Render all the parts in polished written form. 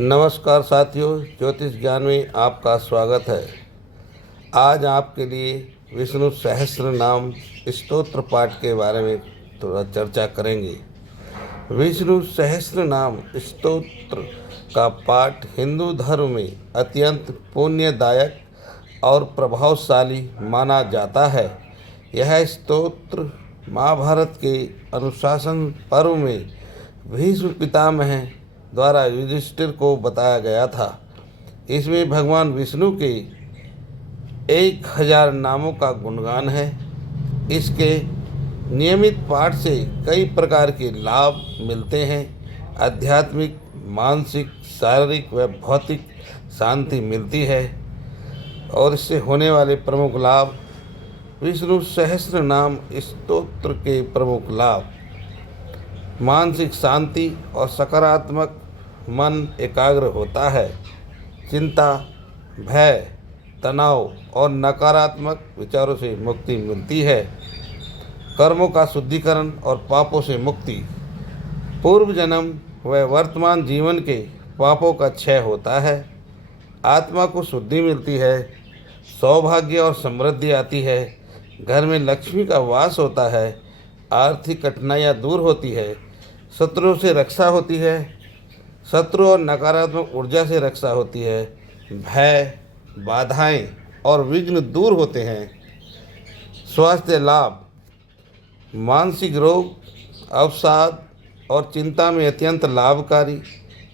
नमस्कार साथियों, ज्योतिष ज्ञान में आपका स्वागत है। आज आपके लिए विष्णु सहस्त्र नाम स्तोत्र पाठ के बारे में थोड़ा चर्चा करेंगे। विष्णु सहस्त्र नाम स्तोत्र का पाठ हिंदू धर्म में अत्यंत पुण्यदायक और प्रभावशाली माना जाता है। यह स्तोत्र महाभारत के अनुशासन पर्व में भीष्म पितामह द्वारा युधिष्ठिर को बताया गया था। इसमें भगवान विष्णु के 1000 नामों का गुणगान है। इसके नियमित पाठ से कई प्रकार के लाभ मिलते हैं। आध्यात्मिक, मानसिक, शारीरिक व भौतिक शांति मिलती है। और इससे होने वाले प्रमुख लाभ। विष्णु सहस्त्र नाम स्तोत्र के प्रमुख लाभ: मानसिक शांति और सकारात्मक मन एकाग्र होता है। चिंता, भय, तनाव और नकारात्मक विचारों से मुक्ति मिलती है। कर्मों का शुद्धिकरण और पापों से मुक्ति। पूर्व जन्म व वर्तमान जीवन के पापों का क्षय होता है। आत्मा को शुद्धि मिलती है। सौभाग्य और समृद्धि आती है। घर में लक्ष्मी का वास होता है। आर्थिक कठिनाइयाँ दूर होती है। शत्रुओं से रक्षा होती है। शत्रु और नकारात्मक ऊर्जा से रक्षा होती है। भय, बाधाएं और विघ्न दूर होते हैं। स्वास्थ्य लाभ: मानसिक रोग, अवसाद और चिंता में अत्यंत लाभकारी।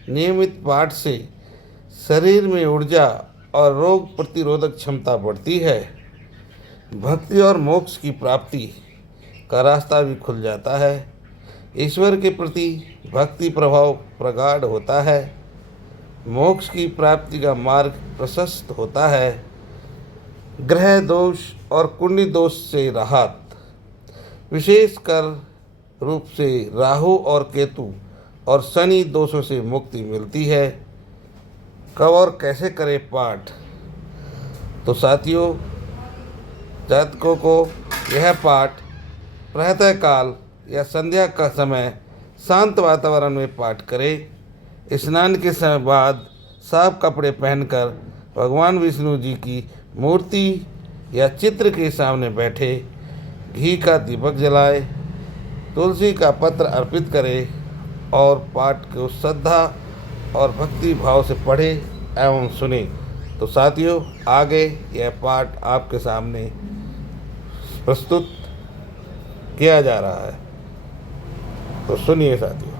नियमित पाठ से शरीर में ऊर्जा और रोग प्रतिरोधक क्षमता बढ़ती है। भक्ति और मोक्ष की प्राप्ति का रास्ता भी खुल जाता है। ईश्वर के प्रति भक्ति प्रभाव प्रगाढ़ होता है। मोक्ष की प्राप्ति का मार्ग प्रशस्त होता है। ग्रह दोष और कुंडली दोष से राहत, विशेषकर रूप से राहु और केतु और शनि दोषों से मुक्ति मिलती है। कब और कैसे करें पाठ? तो साथियों, जातकों को यह पाठ प्रातःकाल या संध्या का समय शांत वातावरण में पाठ करें। स्नान के समय बाद साफ कपड़े पहनकर भगवान विष्णु जी की मूर्ति या चित्र के सामने बैठे, घी का दीपक जलाए, तुलसी का पत्र अर्पित करें और पाठ को श्रद्धा और भक्ति भाव से पढ़े एवं सुने। तो साथियों, आगे यह पाठ आपके सामने प्रस्तुत किया जा रहा है, तो सुनिए साथियों।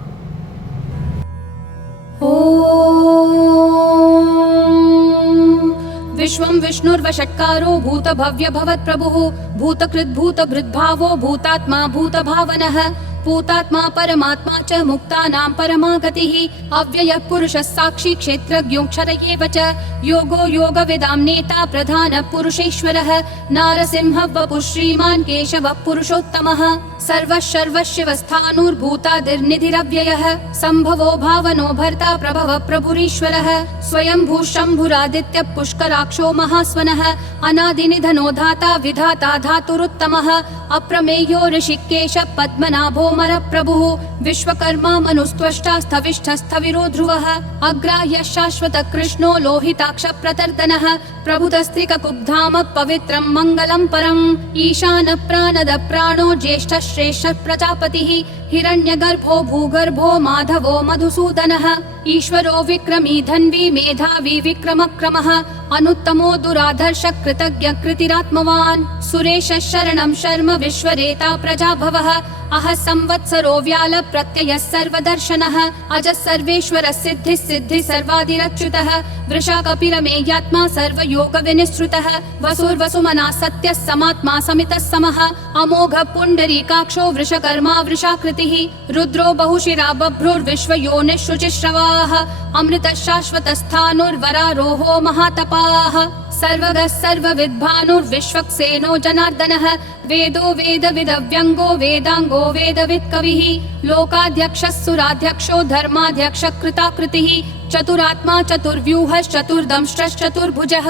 विश्वं विष्णुर्वषट्कारो भूतभव्य भवत्प्रभुः भूतकृत् भूतभृद्भावो भूतात्मा भूतभावनः भूतात्मा परमात्मा च मुक्तानां परमा गतिः अव्ययः पुरुषः साक्षी क्षेत्रज्ञोऽक्षर एव च योगो योगविदां नेता प्रधानः पुरुषेश्वरः नारसिंहः वपुः श्रीमान् केशवः पुरुषोत्तमः सर्वः सर्वशिवस्थाणुर्भूतादिर्निधिरव्ययः सम्भवो भावनो भर्ता प्रभवः प्रभुरीश्वरः स्वयंभू शम्भुरादित्यः पुष्कराक्षो महास्वनः अनादिनिधनो धाता विधाता धातुरुत्तमः अप्रमेयो ऋषिकेश पद्मनाभो प्रभुः विश्वकर्मा मनुस्त्वष्टा स्थविष्ठस्थविरो ध्रुवः अग्राह्य शाश्वत कृष्णो लोहिताक्ष प्रतर्दनः प्रभुतस्त्रिककुब्धाम पवित्रं मङ्गलं परम् ईशान प्राणद प्राणो ज्येष्ठ श्रेष्ठ प्रजापतिः हिरण्यगर्भो भूगर्भो माधवो मधुसूदनः ईश्वरो विक्रमी धन्वी मेधावी विक्रमक्रमः अनुत्तमो दुराधर्ष कृतज्ञ कृतिरात्मवान् सुरेश शरणं शर्म विश्वरेता प्रजाभवः अह संवत्सरो व्याल प्रत्ययः सर्वदर्शनः अज सर्वेश्वर सिद्धि सिद्धि सर्वादिरच्युतः वृषा कपिरमेयात्मा सर्वयोग विनिश्रुतः वसुर्वसुमना सत्यः समात्मा समितः समः अमोघ पुण्डरीकाक्षो वृषकर्मा वृषाकृतिः रुद्रो बहुशिरा बभ्रुर्विश्वयोनिः शुचिश्रवाः अमृतः शाश्वतस्थाणुर्वरारोहो महातपाः सर्वगः सर्वविद्भानुर्विश्वक्सेनो जनार्दनः वेदो वेदविदव्यङ्गो वेदाङ्गो वेदवित् कविः लोकाध्यक्षः सुराध्यक्षो धर्माध्यक्षः कृताकृतिः चतुरात्मा चतुर्व्यूहश्चतुर्दंष्ट्रश्चतुर्भुजः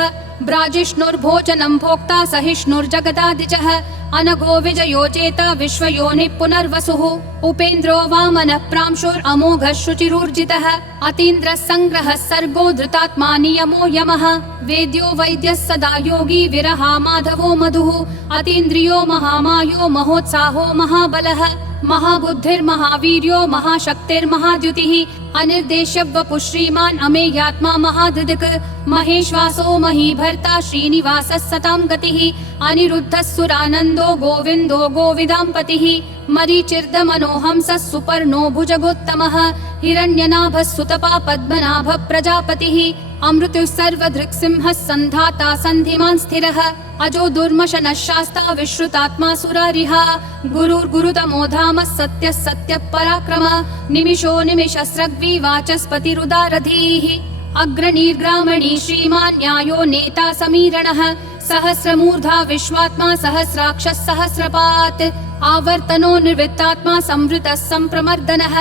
ब्राजिष्णुर्भोजनं भोक्ता सहिष्णुर्जगदादिजः अनघो विजयोजेत विश्वयोनिः पुनर्वसुः उपेन्द्रो वामनः प्रांशुरमोघः शुचिरूर्जितः अतीन्द्रः सङ्ग्रहः सर्गो धृतात्मा नियमो यमः वेद्यो वैद्यः सदा योगी विरहा माधवो मधुः अतीन्द्रियो महामायो महोत्साहो महाबलः महाबुद्धिर्महावीर्यो महाशक्तिर्महाद्युतिः अनिर्देश्य वपुः श्रीमान् अमेयात्मा महाधृदिक् महेश्वासो महीभर्ता श्रीनिवासः सतां गतिः अनिरुद्धः सुरानन्दो गोविन्दो गोविदाम्पतिः मरीचिर्दमनोहंसः सुपर्णो भुजगोत्तमः हिरण्यनाभः सुतपा पद्मनाभः प्रजापतिः अमृतुः सर्वदृक्सिंहः सन्धाता सन्धिमान् स्थिरः अजो दुर्मशनः शास्ता विश्रुतात्मा सुरारिः गुरुर्गुरुतमो धामः सत्यः सत्यः पराक्रमः निमिषो निमिषस्रग्वी वाचस्पतिरुदारधीः अग्रणीर्ग्रामणी श्रीमान् न्यायो नेता समीरणः सहस्रमूर्धा विश्वात्मा सहस्राक्षः सहस्रपात् आवर्तनो निर्वृत्तात्मा संवृतः सम्प्रमर्दनः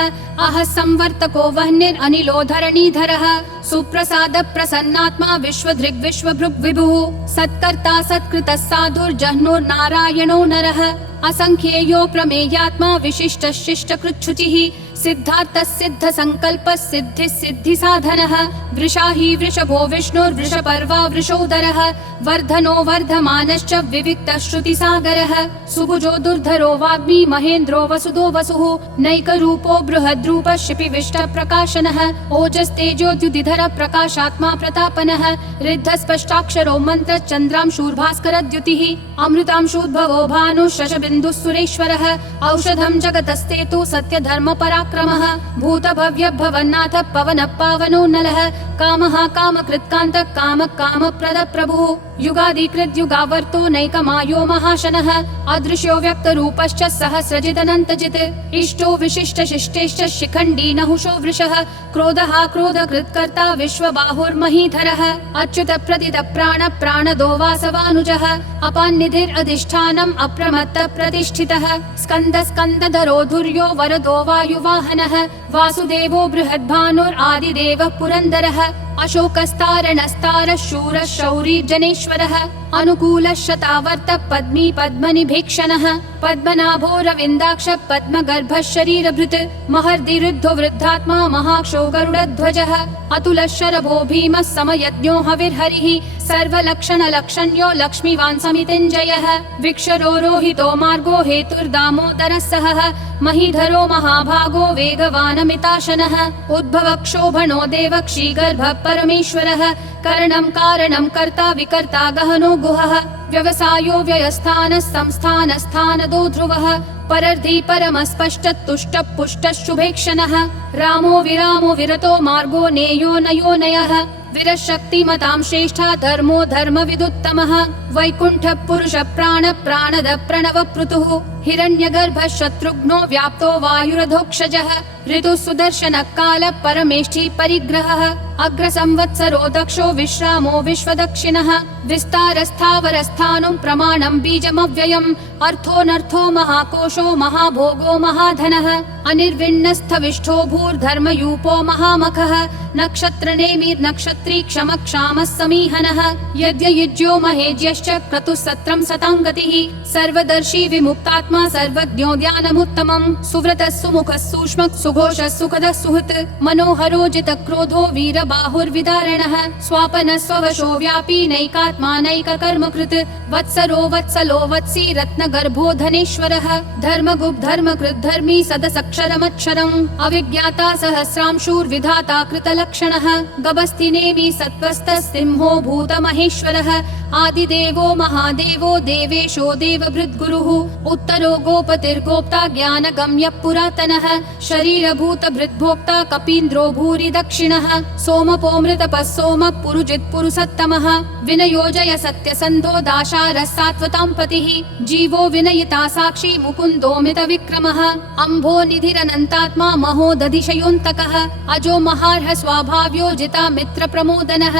अह संवर्तको वह्निरनिलो धरणीधरः सुप्रसाद प्रसन्नात्मा विश्वधृग् विश्वभृग् विभुः सत्कर्ता सत्कृतः साधुर्जह्नुर्नारायणो नरः असंख्येयो प्रमेयात्मा विशिष्टः शिष्टकृच्छुचिः सिद्धार्थः सिद्ध संकल्पः सिद्धिः सिद्धिसाधनः वृषाही वृषभो विष्णुर्वृषपर्वा वृषोदरः वर्धनो वर्धमानश्च विविक्तः श्रुतिसागरः सुभुजो दुर्धरो वाग्मी महेन्द्रो वसुदो वसुः नैकरूपो बृहद्रूपः शिपिविष्टः प्रकाशनः ओजस्तेजोद्युतिधर प्रकाशात्मा प्रतापनः ऋद्धस्पष्टाक्षरो मन्त्रश्चन्द्रांशूर्भास्करद्युतिः अमृतांशूद्भवो भानुः शशबिन्दुः सुरेश्वरः औषधं जगतस्तेतु सत्यधर्मपराक्रमः भूतभव्यभवन्नाथ पवनः पावनो नलः कामः कामकृत्कान्तः कामः कामप्रदः प्रभुः युगादिकृत् युगावर्तो नैकमायो महाशनः अदृश्यो व्यक्तरूपश्च सहस्रजिदनन्तजित् इष्टो विशिष्टशिष्टेश्च शिखण्डी नहुषो वृषः क्रोधः क्रोधकृत्कर्ता विश्वबाहुर्महीधरः अच्युत प्रदित प्राण प्राणदो वासवानुजः अपान्निधिरधिष्ठानम् अप्रमत्तः प्रतिष्ठितः स्कन्द स्कन्दधरो धुर्यो वरदो वायुवाहनः वासुदेवो बृहद्भानुरादिदेवः पुरन्दरः अशोकस्तारणस्तारः शूरः शौरी जनेश्वरः अनुकूलः शतावर्तः पद्मी पद्मनिभीक्षणः पद्मनाभो रविन्दाक्ष पद्मगर्भः शरीरभृत् महर्दिरुद्धो वृद्धात्मा महाक्षो गरुडध्वजः अतुलः शरभो भीमः समयज्ञो हविर्हरिः सर्वलक्षणलक्षण्यो लक्ष्मीवान् समितिञ्जयः विक्षरो रोहितो मार्गो हेतुर्दामोदरः सहः महीधरो महाभागो वेगवानमिताशनः उद्भवक्षोभणो देवक्षीगर्भः परमेश्वरः करणं कारणं कर्ता विकर्ता गहनो गुहः व्यवसायो व्ययस्थानः संस्थानस्थानदो ध्रुवः परर्धि परमस्पष्टतुष्टः पुष्टः शुभेक्षणः रामो विरामो विरतो मार्गो नेयो नयो नयः विरशक्तिमतां श्रेष्ठा धर्मो धर्मविदुत्तमः वैकुण्ठः पुरुषः प्राण प्राणद प्रणव पृथुः हिरण्यगर्भः शत्रुघ्नो व्याप्तो वायुरधोक्षजः ऋतुः सुदर्शनः कालः परमेष्ठी परिग्रहः अग्रसंवत्सरो दक्षो विश्रामो विश्वदक्षिणः विस्तारस्थावरस्थानं प्रमाणं बीजमव्ययम् अर्थोऽनर्थो महाकोशो महाभोगो महाधनः अनिर्विण्णस्थविष्ठो भूर्धर्मयूपो महामखः नक्षत्रनेमिर्नक्षत्री क्षमक्षामः समीहनः यज्ञयुज्यो महेज्यश्च क्रतुः सत्रं सतां गतिः सर्वदर्शी विमुक्तात्मा सर्वज्ञो ध्यानमुत्तमम् सुव्रतः सुमुखः सूक्ष्मः सुघोषः सुखदः सुहृत् मनोहरो जितक्रोधो वीरबाहुर्विदारणः स्वापनः स्ववशो व्यापी नैकात्मा नैककर्मकृत् वत्सरो वत्सलो वत्सी रत्नगर्भो धनेश्वरः धर्मगुप् धर्मकृद्धर्मी सदसक्षरमक्षरम् अविज्ञाता सहस्रांशूर्विधाता कृतलक्षणः गभस्तिनेमि सत्त्वस्थः सिंहो भूतमहेश्वरः आदिदेवो महादेवो देवेशो देवभृद्गुरुः उत्तरो गोपतिर्गोप्ता ज्ञानगम्यः पुरातनः शरीरभूतभृद्भोक्ता कपीन्द्रो भूरि दक्षिणः सोमपोमृतपः सोमः पुरुजित् पुरुषत्तमः विनयोजय सत्यसन्धो दाशारः सात्वतां पतिः जीवो विनयिता साक्षी मुकुन्दो मितविक्रमः अम्भो निधिरनन्तात्मा महोदधिशयोऽन्तकः अजो महार्ह स्वाभाव्यो जिता मित्रप्रमोदनः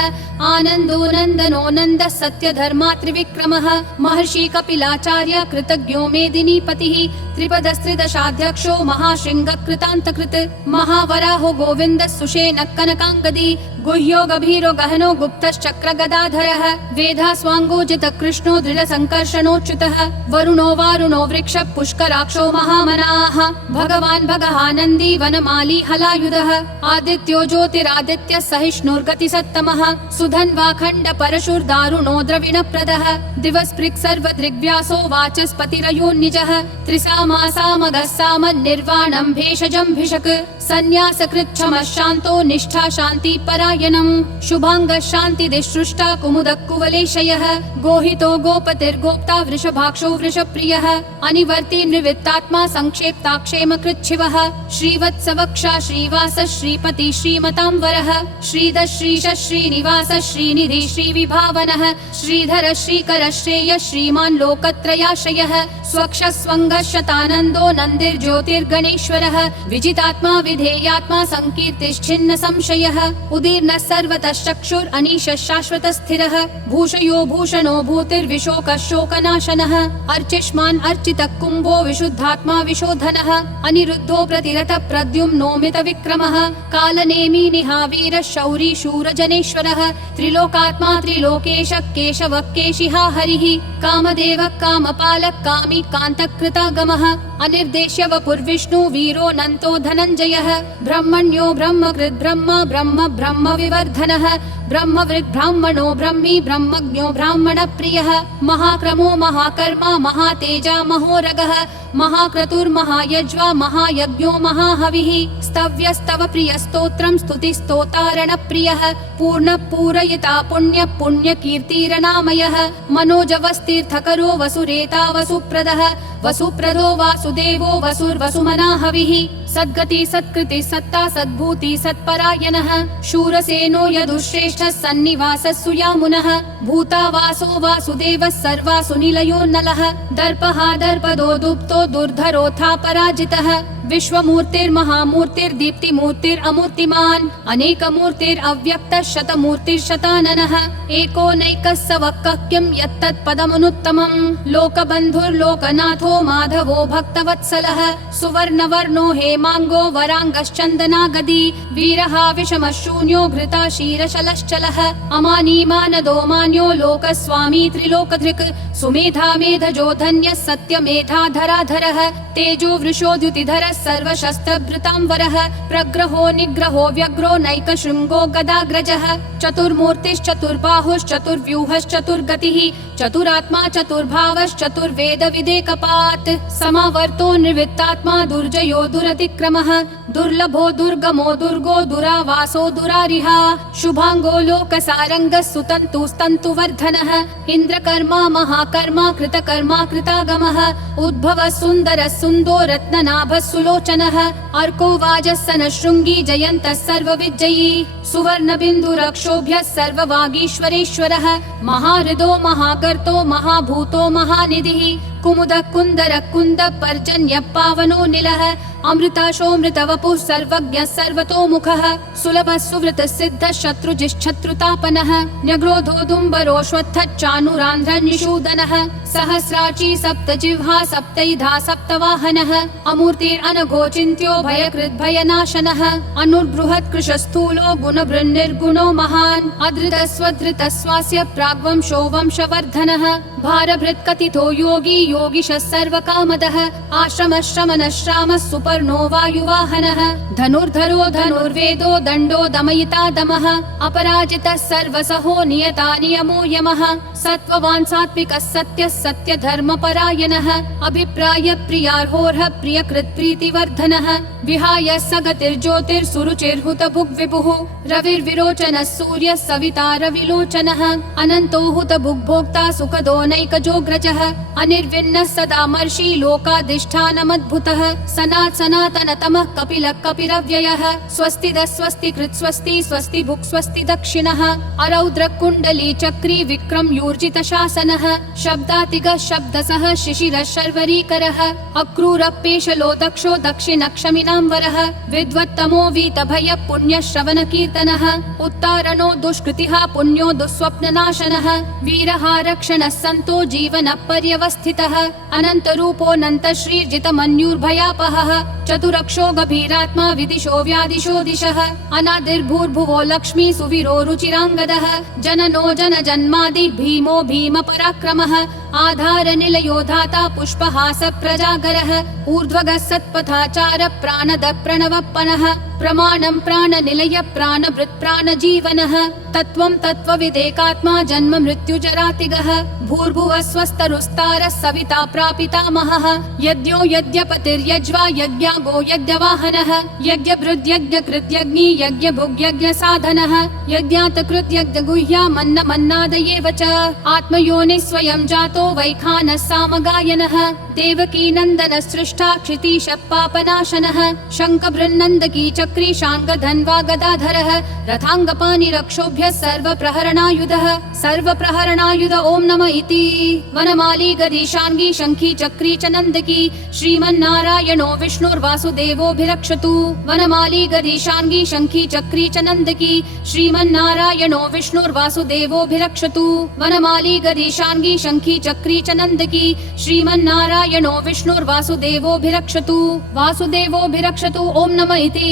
आनन्दो नन्दनो नन्दः सत्यधर्मा त्रिविक्रमः महर्षि कपिलाचार्य कृतज्ञो मेदिनीपतिः त्रिपदस्त्रिदशाध्यक्षो महाशृङ्गकृतान्तकृत् महावराहो गोविन्दः सुषेणः कनकाङ्गदी गुह्यो गभीरो गहनो गुप्तश्चक्रगदाधरः वेधास्वाङ्गोजितः कृष्णो दृढसङ्कर्षणोच्युतः वरुणो वारुणो वृक्षः पुष्कराक्षो महामनाः भगवान् भगहानन्दी वनमाली हलायुधः आदित्यो ज्योतिरादित्यः सहिष्णुर्गतिसत्तमः सुधन्वाखण्ड परशुर्दारुणो द्रविणप्रदः दिवस्पृक् सर्वदृग्व्यासो वाचस्पतिरयोन्निजः त्रिसामासामगः सामन्निर्वाणं भेषजं भिषक् सन्न्यासकृच्छमः शान्तो निष्ठा शान्ति परायणम् शुभाङ्गः शान्तिदिसृष्टा कुमुदः कुवलेशयः गोहितो गोपतिर्गोप्ता वृषभाक्षो वृषप्रियः अनिवर्ती निवृत्तात्मा संक्षेप्ताक्षेमकृच्छिवः श्रीवत्सवक्षा श्रीवास श्रीपति श्रीमतां वरः श्रीधर श्रीश श्रीनिवास श्रीनिधि श्रीविभावनः श्रीधर श्रीकर श्रेय श्रीमान् लोकत्रयाश्रयः स्वक्षस्वङ्गः शतानन्दो नन्दिर्ज्योतिर्गणेश्वरः विजितात्मा विधेयात्मा संकीर्तिश्छिन्न संशयः उदीर्णः सर्वतः चक्षुरनीशः शाश्वतः स्थिरः भूषयो भूषणो भूतिर्विशोकः शोकनाशनः अर्चिष्मान् अर्चितः कुम्भो विशुद्धात्मा विशोधनः अनिरुद्धो प्रतिरतः प्रद्युम्नोमित विक्रमः कालनेमी निहावीरः शौरी शूरजनेश्वरः त्रिलोकात्मा त्रिलोकेशः केशवः केशिहा हरिः कामदेवः कामपालः कामी कान्तकृतागमः अनिर्देश्य वपुर्विष्णु वीरो नन्तो धनञ्जयः ब्रह्मण्यो ब्रह्मकृद् ब्रह्म ब्रह्म ब्रह्म विवर्धनः ब्रह्मवृद् ब्राह्मणो ब्रह्मी ब्रह्मज्ञो ब्राह्मण प्रियः महाक्रमो महाकर्मा महातेजा महोरगः महाक्रतुर्महायज्वा महायज्ञो महाहविः स्तव्यस्तव प्रियस्तोत्रं स्तुतिस्तोतारण प्रियः पूर्ण पूरयिता पुण्य पुण्यकीर्तिरनामयः मनोजवस्तीर्थकरो वसुरेता वसुप्रदः वसुप्रदो वासुदेवो वसुर्वसुमना हविः सद्गति सत्कृति सत्ता सद्भूति सत्परायणः शूरसेनो यदुश्रेष्ठः सन्निवासः सुयामुनः भूतावासो वासुदेवः सर्वासु निलयो नलः दर्पः दर्पदो दुप्तो दुर्धरोऽथा पराजितः विश्वमूर्तिर्महामूर्तिर्दीप्तिमूर्तिरमूर्तिमान् अनेकमूर्तिरव्यक्तः शतमूर्तिर्शताननः एको नैकः स वक्कः किं यत्तत्पदमनुत्तमम् लोकबन्धुर्लोकनाथो माधवो भक्तवत्सलः सुवर्णवर्णो हेमाङ्गो वराङ्गश्चन्दनागदी वीरः विषमः शून्यो घृता क्षीरशलश्चलः अमानीमानदो मान्यो लोकस्वामी त्रिलोकधृक् सुमेधा मेधजो धन्यः सत्यमेधाधराधरः तेजो वृषोद्युतिधरः सर्वशस्त्रभृतांवरः प्रग्रहो निग्रहो व्यग्रो नैकशृङ्गो गदाग्रजः चतुर्मूर्तिश्चतुर्बाहुश्चतुर्व्यूहश्चतुर्गतिः चतुरात्मा चतुर्भावश्चतुर्वेद विदेकपात् समावर्तो निर्वृत्तात्मा दुर्जयो दुरतिक्रमः दुर्लभो दुर्गमो दुर्गो दुरावासो दुरारिहा शुभाङ्गो लोकसारङ्गः सुतन्तुस्तन्तुवर्धनः इन्द्रकर्मा महाकर्मा कृतकर्मा कृतागमः उद्भवः सुन्दरः सुन्दो रत्ननाभः सुलोचनः अर्को वाजस्सनः शृङ्गी जयन्तः सर्वविजयी सुवर्णबिन्दुरक्षोभ्यः सर्ववागीश्वरेश्वरः महाहृदो महाकर्तो महाभूतो महानिधिः कुमुदः कुन्दरः कुन्दः पर्जन्यः पावनो निलः अमृताशोऽमृतवपुः सर्वज्ञः सर्वतोमुखः सुलभः सुवृतः सिद्धः शत्रुजिश्शत्रुतापनः न्यग्रोधोदुम्बरोऽश्वत्थः चाणूरान्ध्रनिषूदनः सहस्राची सप्तजिह्वा सप्तैधा सप्तवाहनः अमूर्तिरनघोचिन्त्यो भयकृद्भयनाशनः अनुर्बृहत्कृशस्थूलो गुणभृन्निर्गुणो महान् अधृतस्वधृतस्वास्य प्राग्वंशो वंशवर्धनः भारभृत्कथितो योगी योगिशः सर्वकामदः आश्रमः श्रमणः श्रामः सुपर्णो वायुवाहनः धनुर्धरो धनुर्वेदो दण्डो दमयिता दमः अपराजितः सर्वसहो नियता नियमो यमः सत्त्ववान् सात्विकः सत्यः सत्यधर्मपरायणः अभिप्राय प्रियार्होर्ह प्रियकृत् प्रीतिवर्धनः विहाय सगतिर्ज्योतिर्सुरुचिर्हुतभुग्विभुः रविर्विरोचनः सूर्यः सविता रविलोचनः अनन्तो हुतभुग्भोक्ता सुखदो नैकजोग्रजः अनिर्विन्नः सदा मर्षि लोकाधिष्ठानमद्भुतः सनातनतमः कपिलः कपिरव्ययः स्वस्तिदः स्वस्ति कृत् स्वस्ति स्वस्ति भुक् स्वस्ति दक्षिणः अरौद्र कुण्डली चक्री विक्रम यूर् ऊर्जितशासनः शब्दातिगः शब्दसः शिशिरः शर्वरीकरः अक्रूरप्येषलो दक्षो दक्षिणक्षमिनां वरः विद्वत्तमो वीतभयः पुण्यश्रवणकीर्तनः उत्तारणो दुष्कृतिः पुण्यो दुःस्वप्ननाशनः वीरः रक्षणः सन्तो जीवनपर्यवस्थितः अनन्तरूपोऽनन्तश्रीर्जितमन्युर्भयापहः चतुरक्षो गभीरात्मा विदिशो व्यादिशो दिशः अनादिर्भूर्भुवो लक्ष्मी सुवीरो रुचिराङ्गदः जननो जनजन्मादि भीमो भीमपराक्रमः आधारनिलयो धाता पुष्पहास प्रजागरः ऊर्ध्वगः सत्पथाचार प्राणद प्रणवप्पनः प्रमाणं प्राणनिलय प्राणभृत् प्राणजीवनः तत्त्वं तत्त्वविदेकात्मा जन्म मृत्युजरातिगः भूर्भुवः स्वस्तरुस्तारः सविता प्रापितामहः यज्ञो यज्ञपतिर्यज्वा यज्ञागो यज्ञवाहनः यज्ञभृद्यज्ञकृत्यग्नि यज्ञभुग्यज्ञसाधनः यज्ञातकृत्यज्ञगुह्यामन्नमन्नादयेव च आत्मयोनिः स्वयं जातो वैखानः सामगायनः देवकीनन्दनः सृष्टा क्षितीशः पापनाशनः शङ्खबृन्नन्दकी चक्री शाङ्गधन्वा गदाधरः रथाङ्गपाणिरक्षोभ्यः सर्वप्रहरणायुध ॐ नमः इति वनमाली गदीशाङ्गी शङ्खी चक्री च नन्दकी श्रीमन्नारायणो विष्णुर्वासुदेवोऽभिरक्षतु वनमाली गदीशाङ्गी शङ्खी चक्री च नन्दकी श्रीमन्नारायणो विष्णुर्वासुदेवोऽभिरक्षतु वनमाली गदीशाङ्गी शङ्खी चक्री च नन्दकी श्रीमन्नारायणो विष्णुर्वासुदेवोऽभिरक्षतु वासुदेवोऽभिरक्षतु ॐ नमः इति